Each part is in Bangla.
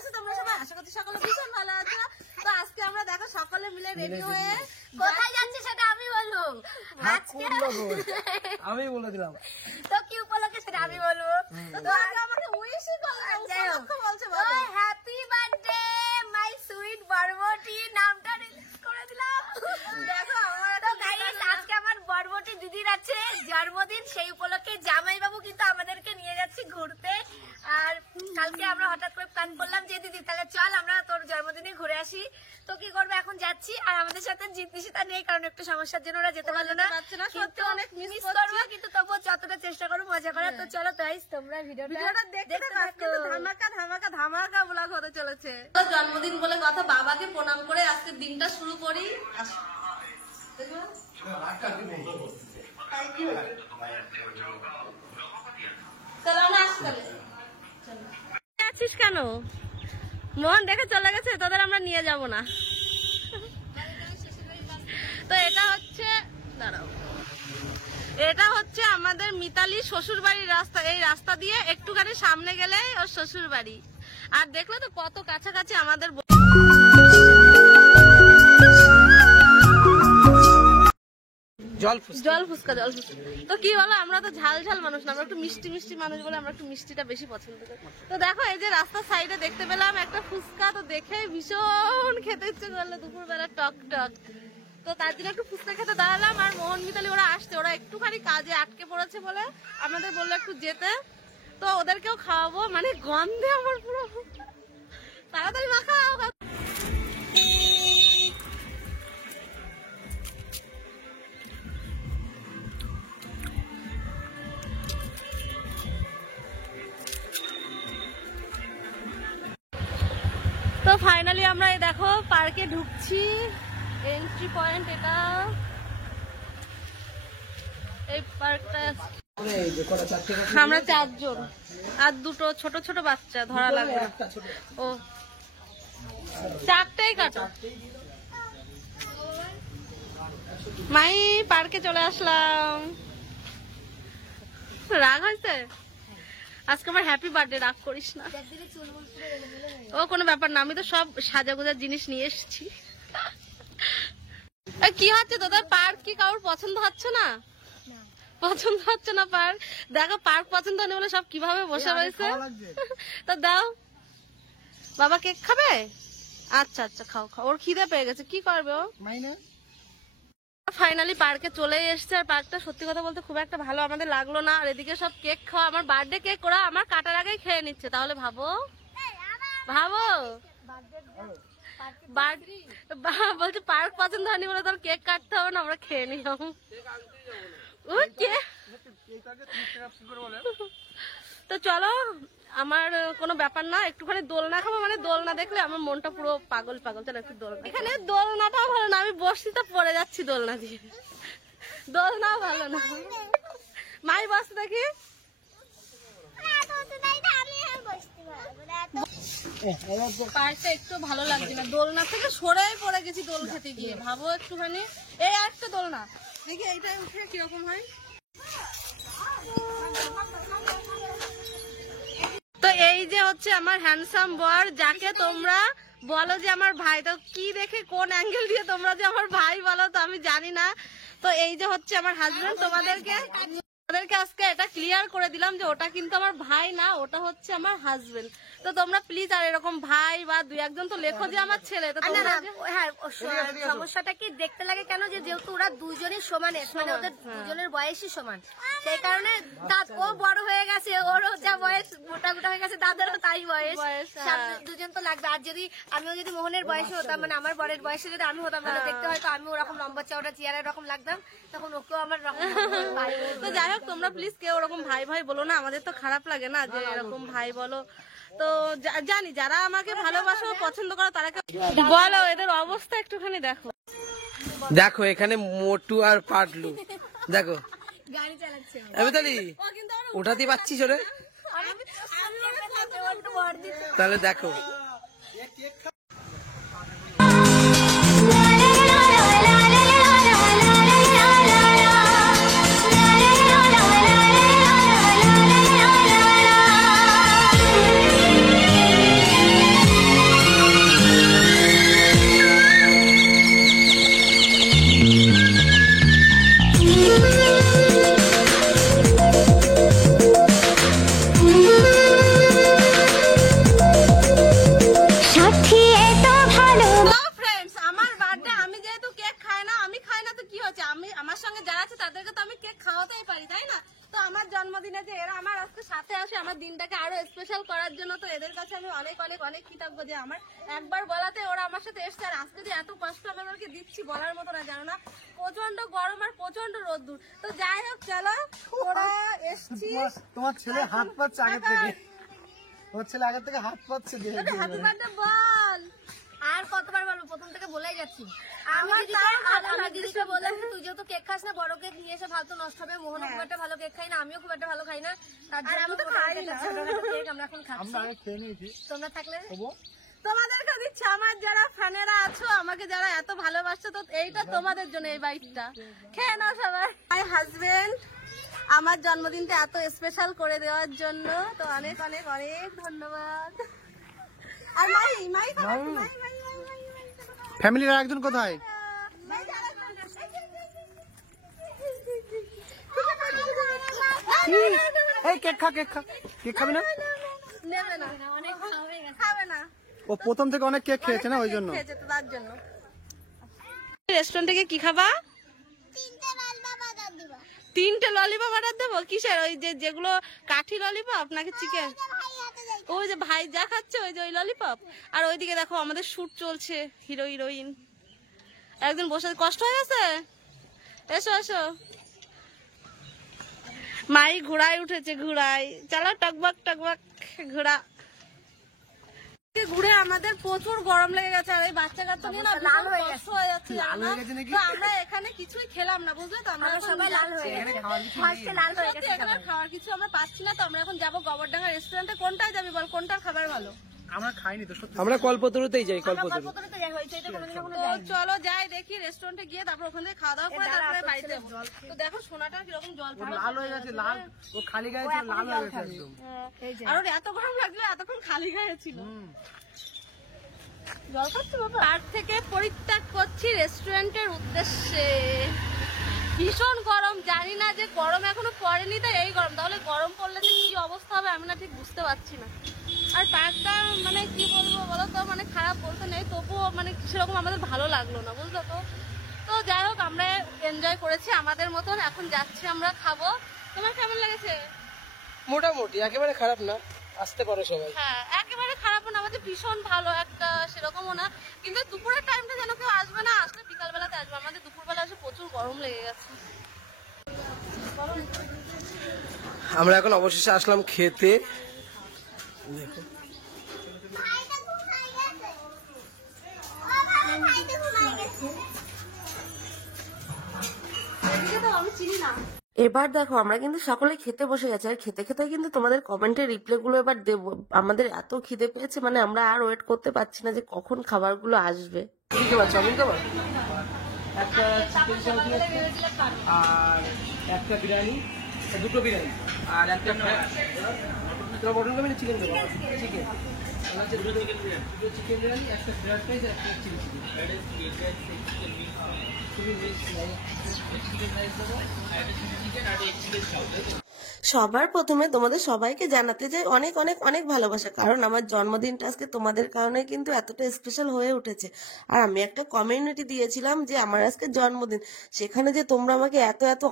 আছো তোমরা সবাই? আশা করছি সকলে ভীষণ ভালো আছো। তো আজকে আমরা দেখো সকলে মিলে রেডি হয়ে কোথায় যাচ্ছি সেটা আমি বলবো। আজকে আমি বলে দিলাম। তো কি উপলক্ষে সেটা আমি বলবো। তো আগে আমাকে উইশই বলছে বলো। হ্যাপি বার্থডে মাই সুইট বরবটি, নামটা রিলিজ করে দিলাম। দেখো আমার তো গাইস আজকে আমার বরবটি দিদির আছে জন্মদিন, সেই উপলক্ষে জামাইবাবু কিন্তু আমাদেরকে নিয়ে যাচ্ছে ঘুরতে। আর কালকে আমরা হঠাৎ করে প্ল্যান করলাম যে দিদি তাহলে চল আমরা তোর জন্মদিনে ঘুরে আসি। তো কি করবো এখন যাচ্ছি, আর আমাদের সাথে জিতনিশিতা নেই কারণ একটু সমস্যার জন্য ওরা যেতে পারলো না। সত্যি অনেক মিস করবো, কিন্তু তবুও যতটা চেষ্টা করবো মজা করার। তো চলো গাইস তোমরা ভিডিওটা দেখতে থাকো। ধামাকা ধামাকা ধামাকা ব্লগ হতে চলেছে। তো জন্মদিন বলে কথা, বাবাকে প্রণাম করে আজকে দিনটা শুরু করি। আছিস কেন? মোহন দেখে চলে গেছে, তোদের আমরা নিয়ে যাব না। তো এটা হচ্ছে, দাঁড়াও, এটা হচ্ছে আমাদের মিতালি শ্বশুর বাড়ির রাস্তা। এই রাস্তা দিয়ে একটুখানি সামনে গেলেই ওর শ্বশুর বাড়ি। আর দেখলে তো কত কাছাকাছি আমাদের। জল ফুচকা। তো কি বলো, আমরা তো ঝাল ঝাল মানুষ না, আমরা একটু মিষ্টি মিষ্টি মানুষ বলে আমরা একটু মিষ্টিটা বেশি পছন্দ করি। তো দেখো এই যে রাস্তার সাইডে দেখতে পেলাম একটা ফুচকা, তো দেখে ভীষণ খেতে ইচ্ছে করলো দুপুরবেলা টক টক। তো তার জন্য একটু ফুচকা খেতে দাঁড়ালাম। আর মোহন মিতালি ওরা আসছে, ওরা একটুখানি কাজে আটকে পড়েছে বলে আমাদের বললো একটু যেতে। তো ওদেরকেও খাওয়াবো, মানে গন্ধে আমার পুরো তাড়াতাড়ি মাখাও। তো ফাইনালি আমরা এই দেখো পার্কে ঢুকছি, এন্ট্রি পয়েন্ট এটা। এই পার্কটা আমরা 4 জন আর দুটো ছোট ছোট বাচ্চা ধরা লাগবে। ও 4টাই কাটো। মাই পার্কে চলে আসলাম। রাগ হয়েছে? আজকে আমার হ্যাপি বার্থডে, রাগ করিস না। ও কোনো ব্যাপার না, আমি তো সব সাজাগোজার জিনিস নিয়ে এসেছি। কি হচ্ছে তোদের, পার্ক কি কারোর পছন্দ হচ্ছে না? পছন্দ হচ্ছে না পার্ক? দেখো পার্ক পছন্দ হয়নি বলে সব কিভাবে বসে রয়েছে। তো দাও, বাবা কেক খাবে? আচ্ছা আচ্ছা খাও খাও, ওর খিদে পেয়ে গেছে, কি করবে ও। ফাইনালি পার্কে চলে এসছে। আর পার্কটা সত্যি কথা বলতে খুব একটা ভালো আমাদের লাগলো না। আর এদিকে সব কেক খাওয়া, আমার বার্থডে কেক ওরা আমার কাটার আগেই খেয়ে নিচ্ছে। তাহলে ভাবো বলছে পার্ক পছন্দ হয়নি বলে তোর কেক কাটতে হবে না, আমরা খেয়ে নিলাম। তো চলো, আমার কোনো ব্যাপার না, একটুখানি দোলনা খাবো, মানে দোলনা দেখলে আমার মনটা পুরো পাগল পাগল। চলো একটু দোলনা। এখানে দোলনাটাও ভালো না, আমি বসছি তো পড়ে যাচ্ছি দোলনা দিয়ে। দোলনাও ভালো না। মাই বসতে দেখি। পার্কটা একটু ভালো লাগছে না, দোলনা থেকে সরেই পড়ে গেছি দোল খেতে গিয়ে। ভাবো একটুখানি, এই একটা দোলনা দেখি এইটাই উঠে কিরকম হয়। তো এই যে হচ্ছে আমার হ্যান্ডসাম বর, যাকে তোমরা বলো যে আমার ভাই। তো কি দেখে কোন অ্যাঙ্গেল দিয়ে তোমরা যে আমার ভাই বলো তো আমি জানি না। তো এই যে হচ্ছে আমার হাজবেন্ড। তোমাদেরকে আজকে এটা ক্লিয়ার করে দিলাম যে ওটা কিন্তু আমার ভাই না, ওটা হচ্ছে আমার হাজবেন্ড। তো তোমরা প্লিজ আর এরকম ভাই বা 2-1 জন তো লেখো যে আমার ছেলে। তো হ্যাঁ, সমস্যাটা কি দেখতে লাগে কেন, যে যেহেতু ওরা দুজনই সমান, মানে ওদের দুজনের বয়সই সমান, সেই কারণে ও বড় হয়ে গেছে, ওরও যা বয়স মোটা মোটা হয়ে গেছে, তাদেরও তাই বয়স, দুজন তো লাগবে। আর যদি আমিও যদি মোহনের বয়সে হতাম, মানে আমার বরের বয়সে যদি আমি হতাম, তাহলে দেখতে হয়তো আমি ওরকম লম্বা চওড়া চেয়ারের রকম লাগতাম, তখন ওকেও আমার রকম। তো যাই হোক, তোমরা প্লিজ কেউ ওরকম ভাই ভাই বলো না, আমাদের তো খারাপ লাগে না যে এরকম ভাই বলো। তো জানি যারা আমাকে ভালোবাসো পছন্দ করো তারা বলো, এদের অবস্থা একটুখানি দেখো। দেখো এখানে মোটু আর পাটলু, দেখো গাড়ি চালাচ্ছে। আমি তাহলে উঠাতে পারছিস ওরে, তাহলে দেখো। কি থাকবো যে আমার একবার বলাতে ওরা আমার সাথে এসছে, আর আজকে যে এত কষ্ট আমাদেরকে দিচ্ছি বলার মতো না, জানো না প্রচন্ড গরম আর প্রচন্ড রোদ্দুর। তো যাই হোক চলো ওরা এসছি। তোমার ছেলে হাত পাচ্ছে আগে থেকে, তোমার ছেলে আগে থেকে হাত পাচ্ছে যে হ্যাপি বার্থডে বল। আর কতবার বলবো, প্রথম থেকে বলেই যাচ্ছি। আমার তাও ভালো আমি লাগছে। দিদিকে বললাম যে তুই যেহেতু কেক খাস না, বড় কেক নিয়ে এসে ফালতু নষ্ট হবে। মোহন খুব একটা ভালো কেক খাই না, আমিও খুব একটা ভালো খাই না, তার জন্য আমি তো খাই না। ছোটখাটো কেক আমরা এখন খাচ্ছি। আমরা আগে খেয়ে নিয়েছি। তোমরা থাকলে তোমাদেরকে দিচ্ছি, আমার যারা ফ্যানেরা আছো, আমাকে যারা এত ভালোবাসছো, তো এইটা তোমাদের জন্য, এই বাইকটা খেয়ে নাও সবাই। মাই হাজবেন্ড আমার জন্মদিনটা এত স্পেশাল করে দেওয়ার জন্য, তো অনেক অনেক অনেক ধন্যবাদ। আর মাই মাই ফ্যামিলির আরেকজন কোথায়? এই কেক খা, কেক খা। কেক খাবি না? নেবে না, অনেক ভালো হয়ে গেছে। খাবে না, ও প্রথম থেকে অনেক কেক খেয়েছে না, ওই জন্য। খেয়েছে তো তার জন্য। রেস্টুরেন্ট থেকে কি খাবা? 3টে ললিপপ অর্ডার দেবো। কিসের? ওই যে যেগুলো কাঠি ললিপপ নাকি চিকেন? ওই যে ভাই যা খাচ্ছে ওই যে ওই ললিপপ। আর ওইদিকে দেখো আমাদের শুট চলছে, হিরো হিরোইন একজন বসে, কষ্ট হয়ে গেছে। এসো এসো, মাই ঘোড়ায় উঠেছে, ঘোড়ায় চালা, টকবক টকবক ঘোড়া। ঘুরে আমাদের প্রচুর গরম লেগে গেছে, আর এই বাচ্চা কাচ্চা নিয়ে না লাল হয়ে যাচ্ছে। তো আমরা এখানে কিছুই খেলাম না, বুঝলে তো, আমরা সবাই লাল হয়ে গেছে। ফার্স্টে লাল হয়ে গেছে। এখানে খাওয়ার কিছু আমরা পাচ্ছি না, তো আমরা এখন যাবো গোবরডাঙ্গা রেস্টুরেন্টে। কোনটায় যাবি বল, কোনটার খাবার ভালো? আমরা খাইনি তো সত্যি। আমরা কল্পতরুতেই যাই, কল্পতরু। কল্পতরু তো যাই হয়েছে, এটা কোনোদিনও কোনো তো যায়নি। চলো যাই দেখি রেস্টুরেন্টে গিয়ে, তারপর ওখান থেকে খাওয়া দাওয়া করে তারপরে বাড়িতে যাবো। তো দেখো সোনাটা কিরকম জল পড়ে। লাল হয়ে গেছে, লাল। ও খালি গায়ে ছিল, লাল হয়ে গেছে একদম। আর ওর এত গরম লাগলো, এতক্ষণ খালি গায়ে ছিল। জল খাচ্ছি বাবা। তার থেকে পরিত্যাগ করছি রেস্টুরেন্টের উদ্দেশ্যে। ভীষণ গরম, জানি না যে গরম এখনো পড়েনি, তাই এই গরম। তাহলে গরম পড়লে যে কি অবস্থা হবে আমি না ঠিক বুঝতে পারছি না। আর পার্কটা মানে কি বলবো বলো তো, মানে খারাপ বলতে নেই, তবুও মানে সেরকম আমাদের ভালো লাগলো না, বুঝলো তো। তো যাই হোক আমরা এনজয় করেছি আমাদের মতন, এখন যাচ্ছি আমরা খাবো। তোমার কেমন লেগেছে? মোটামুটি, একেবারে খারাপ না, আসতে পারো সবাই। হ্যাঁ একেবারে খারাপ না, আমাদের ভীষণ ভালো একটা সেরকমও না, কিন্তু দুপুরের টাইমটা যেন কেউ আসবে না, আসলে বিকাল বেলাতে আসবে। আমাদের দুপুরবেলা এসে প্রচুর গরম লেগে গেছে। আমরা এখন অবশেষে আসলাম খেতে। দেখো এবার দেখো আমরা কিন্তু সকলে খেতে বসে গেছি, আর খেতে খেতে কিন্তু তোমাদের কমেন্টের রিপ্লাই গুলো এবার দেবো। আমাদের এত খিদে পেয়েছে, মানে আমরা আর ওয়েট করতে পারছি না যে কখন খাবারগুলো আসবে। কি খাবার? চাউমিন খাবার, একটা চিকেন চাউমিন আর একটা বিরিয়ানি, দুটো বিরিয়ানি আর একটা তোমার মটন খাবি না চিকেন খাবো? চিকেন দুটো চিকেন বিরিয়ানি, একটা ফ্রাইড রাইস, একটা চিলি সবার প্রথমে তোমাদের সবাইকে জানাতে চাই অনেক অনেক অনেক ভালোবাসা, কারণ আমার জন্মদিনটা আজকে তোমাদের কারণে কিন্তু এতটা স্পেশাল হয়ে উঠেছে। আর আমি একটা কমিউনিটি দিয়েছিলাম যে আমার আজকে জন্মদিন, সেখানে যে তোমরা আমাকে এত এত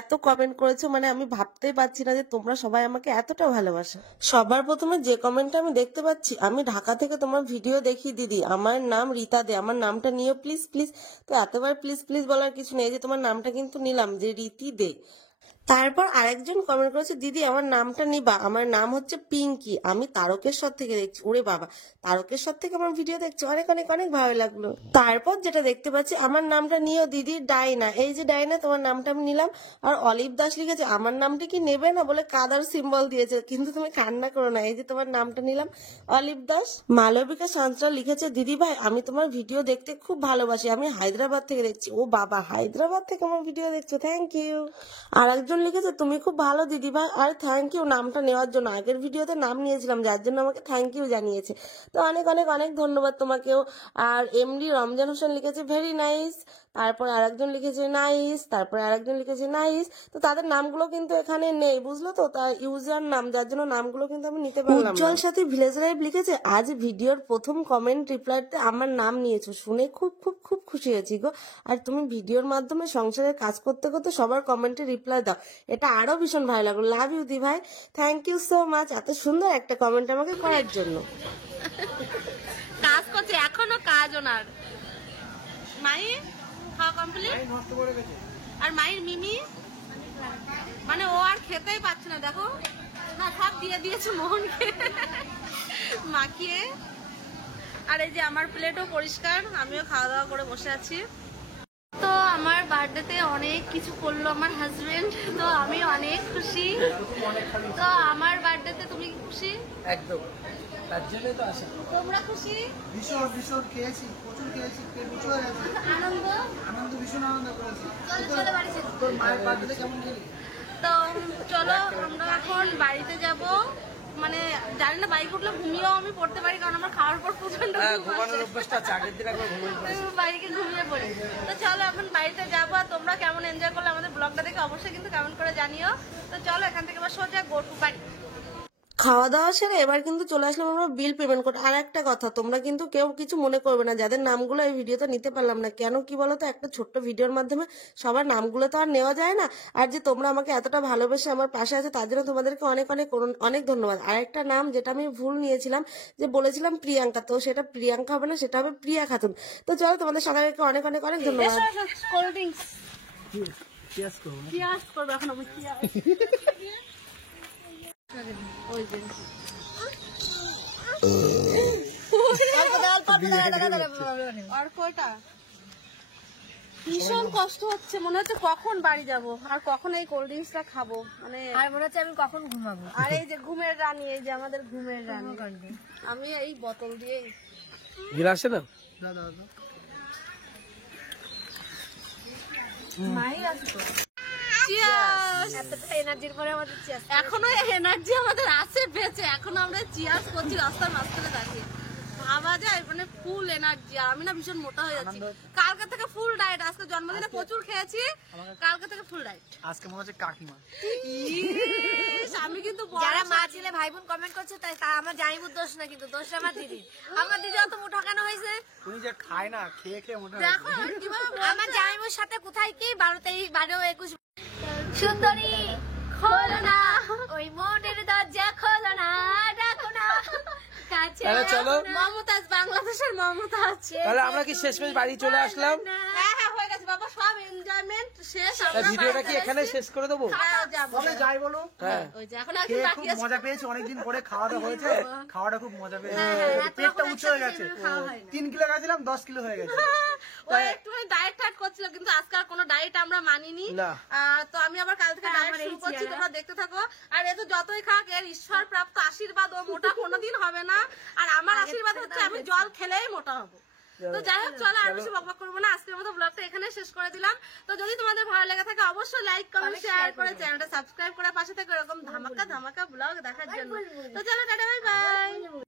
এত কমেন্ট করেছো, মানে আমি ভাবতেই পারছি না যে তোমরা সবাই আমাকে এতটা ভালোবাসো। সবার প্রথমে যে কমেন্টটা আমি দেখতে পাচ্ছি, আমি ঢাকা থেকে তোমার ভিডিও দেখি দিদি, আমার নাম রীতা দে, আমার নামটা নিও প্লিজ প্লিজ। তো এতবার প্লিজ প্লিজ বলার কিছু নেই, যে তোমার নামটা কিন্তু নিলাম, যে রীতি দে। তারপর আরেকজন কমেন্ট করেছে, দিদি আমার নামটা নিবা, আমার নাম হচ্ছে পিঙ্কি, আমি তারকেশ্বর থেকে দেখছি। ওরে বাবা, তারকেশ্বর থেকে আমার ভিডিও দেখছি, অনেক অনেক অনেক ভালো লাগলো। তারপর যেটা দেখতে পাচ্ছি, আমার নামটা নিও দিদি, ডাইনা। এই যে ডাইনা, তোমার নামটা আমি নিলাম। আর অলিভ দাস লিখেছে, আমার নামটা কি নেবে না, বলে কাদার সিম্বল দিয়েছে, কিন্তু তুমি কান্না করো না, এই যে তোমার নামটা নিলাম, অলিভ দাস। মালবিকা সান্ত্রা লিখেছে, দিদি ভাই আমি তোমার ভিডিও দেখতে খুব ভালোবাসি, আমি হায়দ্রাবাদ থেকে দেখছি। ও বাবা, হায়দ্রাবাদ থেকে আমার ভিডিও দেখছো, থ্যাংক ইউ। আর একজন লিখেছে, তুমি খুব ভালো দিদি ভাই, আর থ্যাংক ইউ নামটা নেওয়ার জন্য, আগের ভিডিওতে নাম নিয়েছিলাম যার জন্য আমাকে থ্যাংক ইউ জানিয়েছে, তো অনেক অনেক অনেক ধন্যবাদ তোমাকেও। আর এমডি রমজান হোসেন লিখেছে ভেরি নাইস, তারপর আরেকজন লিখেছে নাইস, তারপর আরেকজন লিখেছে নাইস। তো তাদের নামগুলো কিন্তু এখানে নেই, বুঝলো তো, তার ইউজার নাম, যার জন্য নামগুলো কিন্তু আমি নিতে পারলাম না। উজ্জ্বল সাথী ভিলেজ লাইভ লিখেছে, আজ ভিডিওর প্রথম কমেন্ট রিপ্লাইতে আমার নাম নিয়েছো, শুনে খুব খুব খুব খুশি হয়েছি গো। আর তুমি ভিডিওর মাধ্যমে সংসারের কাজ করতে করতে সবার কমেন্টে রিপ্লাই দাও, এটা আরো ভীষণ ভালো লাগলো। লাভ ইউ দি ভাই, থ্যাংক ইউ সো মাচ এত সুন্দর একটা কমেন্ট আমাকে করার জন্য। কাজ করছে, এখনো কাজ ওনার। মাই খাওয়া কমপ্লিট। নষ্ট করে গেছে। আর মায়ের মিমি মানে ও আর খেতেই পাচ্ছে না, দেখো না সব দিয়ে দিয়েছে মোহনকে মাখিয়ে। আর এই যে আমার প্লেটও পরিষ্কার, আমিও খাওয়া দাওয়া করে বসে আছি। তো আমার বার্থডেতে অনেক কিছু করলো আমার হাজবেন্ড, তো আমি অনেক খুশি। তো আমার বার্থডেতে তুমি কি খুশি? একদম, তার জন্যই তো আসা। তোমরা খুশি? ভীষণ ভীষণ খেয়েছি, প্রচুর খেয়েছি, পেট উঁচু হয়ে গেছে। আনন্দ? আনন্দ, ভীষণ আনন্দ করেছি। চলো চলো বাড়ি চলো। তোর মায়ের বার্থডে কেমন খেলি? তো চলো আমরা এখন বাড়িতে যাব। মানে জানি না বাইক উঠলে ঘুমিয়েও আমি পড়তে পারি, কারণ আমার খাওয়ার পর প্রচন্ড হ্যাঁ, ঘুম ঘুমানোর আসে। অভ্যাসটা আছে, আগের দিন একবার ঘুমিয়ে পড়েছি। আমি বাইকে ঘুমিয়ে পড়ি। তো চলো এখন বাড়িতে যাবো। আর তোমরা কেমন এনজয় করলে আমাদের ব্লগটা দেখে অবশ্যই কিন্তু কমেন্ট করে জানিও। তো চলো এখান থেকে এবার সোজা গো টু বাড়ি। খাওয়া দাওয়া সেরে এবার কিন্তু চলে আসলাম আমরা বিল পেমেন্ট করতে। আর একটা কথা, তোমরা কিন্তু কেউ কিছু মনে করবে না যাদের নামগুলো এই ভিডিওতে নিতে পারলাম না। কেন কি বলো তো, একটা ছোট্ট ভিডিওর মাধ্যমে সবার নামগুলো তো আর নেওয়া যায় না। আর যে তোমরা আমাকে এতটা ভালোবেসে আমার পাশে আছে তার জন্য তোমাদেরকে অনেক অনেক অনেক ধন্যবাদ। আর একটা নাম যেটা আমি ভুল নিয়েছিলাম, যে বলেছিলাম প্রিয়াঙ্কা, তো সেটা প্রিয়াঙ্কা হবে না, সেটা হবে প্রিয়া খাতুন। তো চলো তোমাদের সবাইকে অনেক অনেক অনেক ধন্যবাদ। কোল্ড ড্রিঙ্কস পেঁয়াজ করবো না? কি আস করবে এখন আমি কি আস ওই যে আর কয়টা ভীষণ কষ্ট হচ্ছে, মনে হচ্ছে কখন বাড়ি যাব আর কখন এই কোল্ড ড্রিঙ্কসটা খাবো। মানে আর মনে হচ্ছে আমি কখন ঘুমাবো। আর এই যে ঘুমের রানী, এই যে আমাদের ঘুমের রানী, আমি এই বোতল দিয়ে গিলাসে না দাদা দাদা চিয়ার্স। এতটা এনার্জির পরে আমাদের চেষ্টা। এখনো এনার্জি আমাদের আছে বেঁচে, এখনো আমরা চিয়ার্স করছি রাস্তার মাঝখানে দাঁড়িয়ে। ভাবা যায় মানে ফুল এনার্জি। আর আমি না ভীষণ মোটা হয়ে যাচ্ছি, কালকে থেকে ফুল ডায়েট। আজকে জন্মদিনে প্রচুর খেয়েছি, কালকে থেকে ফুল ডায়েট। আজকে মনে হচ্ছে কাকিমা। আমি কিন্তু যারা মা ছেলে ভাই বোন কমেন্ট করছে তাই তা আমার জানিবুর দোষ না, কিন্তু দোষ আমার দিদি। আমার দিদি অত মোটা কেন হয়েছে? উনি যে খায় না, খেয়ে খেয়ে মোটা দেখো কিভাবে আমার জানিবুর সাথে কোথায় কি 12-23 সুন্দরী খোলো না ওই মনের দরজা, খোলো না ডাকো না কাছে। তাহলে চলো, মমতাজ, বাংলাদেশের মমতাজ। তাহলে আমরা কি শেষমেশ বাড়ি চলে আসলাম? হ্যাঁ হ্যাঁ হয়ে গেছে বাবা, সব এনজয়মেন্ট শেষ। তা ভিডিওটা কি এখানে শেষ করে দেবো? তবে যাই বলো, হ্যাঁ, ওই যে এখন একটু খেয়ে বাকি খুব আছে। মজা পেয়েছি। অনেকদিন পরে খাওয়াটা হয়েছে, খাওয়াটা খুব মজা পেয়েছি। পেটটা উঁচু হয়ে গেছে। 3 কিলো গেছিলাম, 10 কিলো হয়ে গেছে। ওই একটুখানি ডায়েট টাইট করছিল, কিন্তু আজকে আর কোনো ডায়েট আমরা মানিনি। না। তো আমি আবার কাল থেকে ডায়েট শুরু করছি, তোমরা দেখতে থাকো। আর এ তো যতই খাক, এর ঈশ্বর প্রাপ্ত আশীর্বাদ, ও মোটা কোনোদিন হবে না। আর আমার আশীর্বাদ হচ্ছে আমি জল খেলেই মোটা হবো। তো যাই হোক চলো, আর বেশি বকবক করবো না, আজকের মতো ব্লগটা এখানে শেষ করে দিলাম। তো যদি তোমাদের ভালো লেগে থাকে অবশ্যই লাইক কমেন্ট শেয়ার করে চ্যানেলটা সাবস্ক্রাইব করে পাশে থেকে এরকম ধামাকা ধামাকা ব্লগ দেখার জন্য। তো চলো টাটা, বাই বাই।